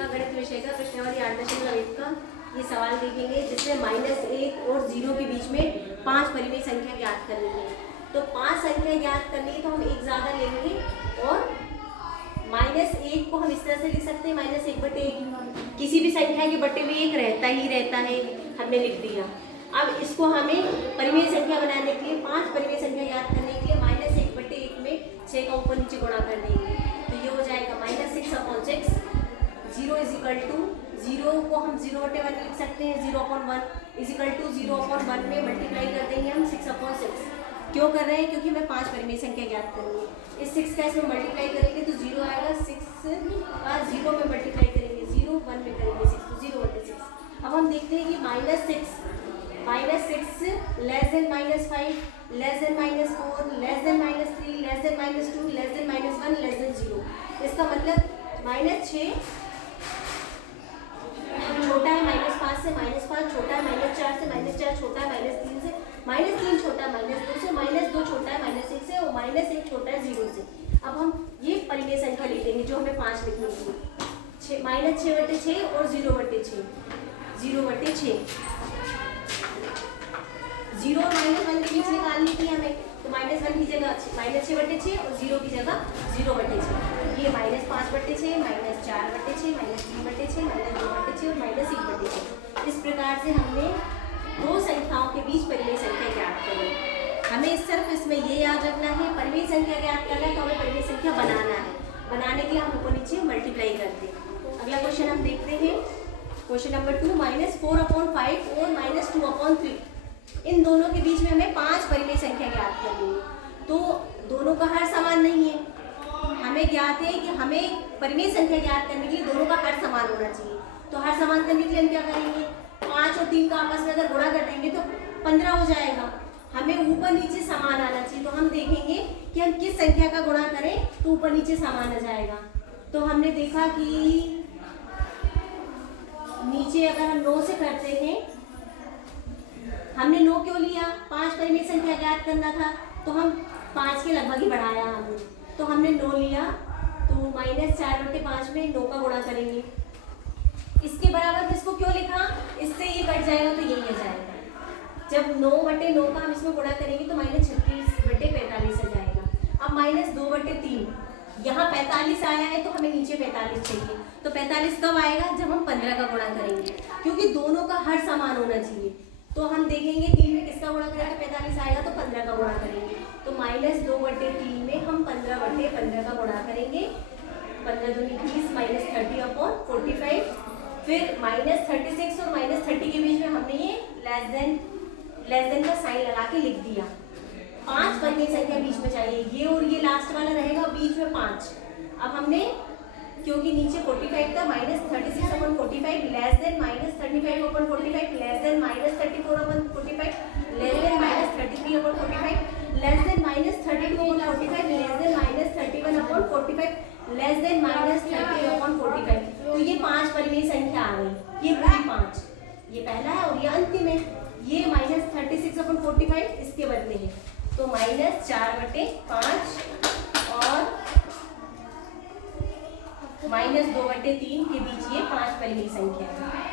का गणित विषय का प्रश्नावली 8.1 का ये सवाल देखेंगे जिसमें -1 और 0 के बीच में 5 परिमेय संख्या ज्ञात करनी है। तो 5 संख्या ज्ञात करनी है तो हम एक ज़्यादा लेंगे और -1 को हम इस तरह से लिख सकते हैं -1/1। किसी भी संख्या के बट्टे में 1 रहता ही रहता है, हमने लिख दिया। अब इसको हमें परिमेय संख्या बनाने के लिए 5 परिमेय संख्या ज्ञात करने के लिए -1/1 में 6 का ऊपर नीचे गुणा कर देंगे तो ये हो जाएगा -6/6। 0 को हम 0/1 लिख सकते हैं, 0/1 0/1 में मल्टीप्लाई कर देंगे हम 6/6। क्यों कर रहे हैं? क्योंकि हमें 5 परिमेय संख्या ज्ञात करनी है। इस 6 का इसमें मल्टीप्लाई करेंगे तो 0 आएगा, 6 का 0 में मल्टीप्लाई करेंगे 0, 1 में करेंगे 6 तो 0/6। अब हम देखते हैं कि -6 less than -5 less than -4 less than -3 less than -2 less than -1 less than 0। इसका मतलब -6 छोटा है -5 से, -5 छोटा है -4 से, -4 छोटा है -3 से, -3 छोटा है -2 से, -2 छोटा है -1 से और -1 छोटा है 0 से। अब हम ये परिमेय संख्या लिख देंगे जो हमें 5 लिखनी थी, -6/6 और 0/6। 0/6 0 और -1 के बीच निकालनी थी हमें तो -1 की जगह -6/6 और 0 की जगह 0/6। ये -5/6 -4/6 -3/6 -2/6 और -1/6। इस प्रकार से हमने दो संख्याओं के बीच परिमेय संख्या ज्ञात करी। हमें सिर्फ इसमें ये याद रखना है परिमेय संख्या ज्ञात करना है तो हमें परिमेय संख्या बनाना है। बनाने के लिए हम ऊपर नीचे मल्टीप्लाई करते हैं। अगला क्वेश्चन हम देखते हैं, क्वेश्चन नंबर 2 -4/5 और -2/3। इन दोनों के बीच में हमें 5 परिमेय संख्या ज्ञात करनी है। तो दोनों का हर समान नहीं है, हमें ज्ञात है कि हमें परिमेय संख्या ज्ञात करने के लिए दोनों का हर समान होना चाहिए। तो हर समान करने के लिए हम क्या करेंगे, 5 और 3 का आपस में अगर गुणा कर देंगे तो 15 हो जाएगा। हमें ऊपर नीचे समान आना चाहिए तो हम देखेंगे कि हम किस संख्या का गुणा करें तो ऊपर नीचे समान आ जाएगा। तो हमने देखा कि नीचे अगर हम 9 से करते हैं, हमने 9 क्यों लिया, 5 परिमेय संख्या ज्ञात करना था तो हम 5 के लगभग ही बढ़ाया हमने, तो हमने 9 लिया तो -4/5 में 9 का गुणा करेंगे। इसके बराबर किसको क्यों लिखा, इससे ये कट जाएगा तो यही आ जाएगा। जब 9/9 का हम इसमें गुणा करेंगे तो -36/45 आ जाएगा। अब -2/3 यहाँ 45 आया है तो हमें नीचे 45 चाहिए, तो 45 कब आएगा, जब हम 15 का गुणा करेंगे, क्योंकि दोनों का हर समान होना चाहिए। तो हम देखेंगे 3 में किसका गुणा करेंगे, 45 आएगा तो 15 का गुणा करेंगे। तो -2/3 में हम 15/15 का गुणा करेंगे, 15 दूनी 30 -30/45। फिर -36 और -30 के बीच में हमने ये लेस देन का साइन लगा के लिख दिया। 5 परिमेय संख्या बीच में चाहिए, ये और ये लास्ट वाला रहेगा बीच में 5। अब हमने क्योंकि नीचे 45 था, -36/45 less than -35/45 less than -34/45 less than -33/45 less than -32/45 less than -31/45 less than -30/45। तो ये 5 परिमेय संख्या आ गई, ये पूरी 5, ये पहला है और ये अंतिम है। ये -36/45 इसके बदले है तो -4/5 और -2/3 के बीच ये 5 परिमेय संख्या है।